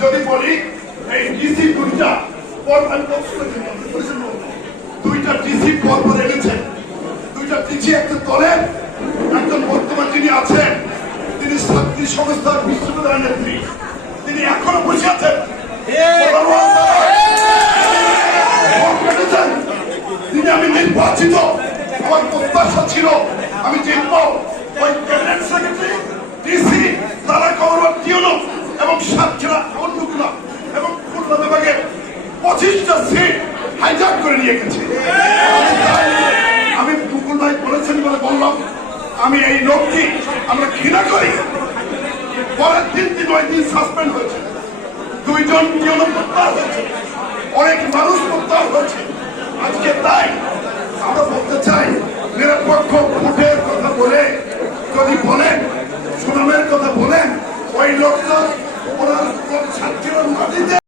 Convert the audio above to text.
যদি বলি এই ডিসি দুইটা ডিসি পর এনেছেন, দুইটা ডিসি একটা দলের, একজন বর্তমান যিনি আছেন তিনি ছাত্রী সংস্থার বিশ্ববিদ্যালয় নেত্রী, তিনি এখনো বসে আছেন। তিনি আমি নির্বাচিত, আমার প্রত্যাশা ছিল আমি জিতব। ওই ক্যাবিনেট সেক্রেটারি ডিসি তারা গৌরব দিওনো এবং সাতক্ষীরা অন্যগুলা এবং খুলনা বিভাগের 25টা সিট হাইজ্যাক করে নিয়ে গেছে। আমি মুকুল ভাই বলেছেন বলে বললাম, আমি এই লোকটি আমরা ঘৃণা করি। পরের দিন সাসপেন্ড হয়েছে, 2 জন প্রত্যাহার হয়েছে, অনেক মানুষ প্রত্যাহার হয়েছে। আজকে তাই আমরা বলতে চাই, নিরপেক্ষ ভোটের কথা বলে যদি বলেন, সুনামের কথা বলেন, ওই লোকটা ওনার ছাত্রীর মাটিতে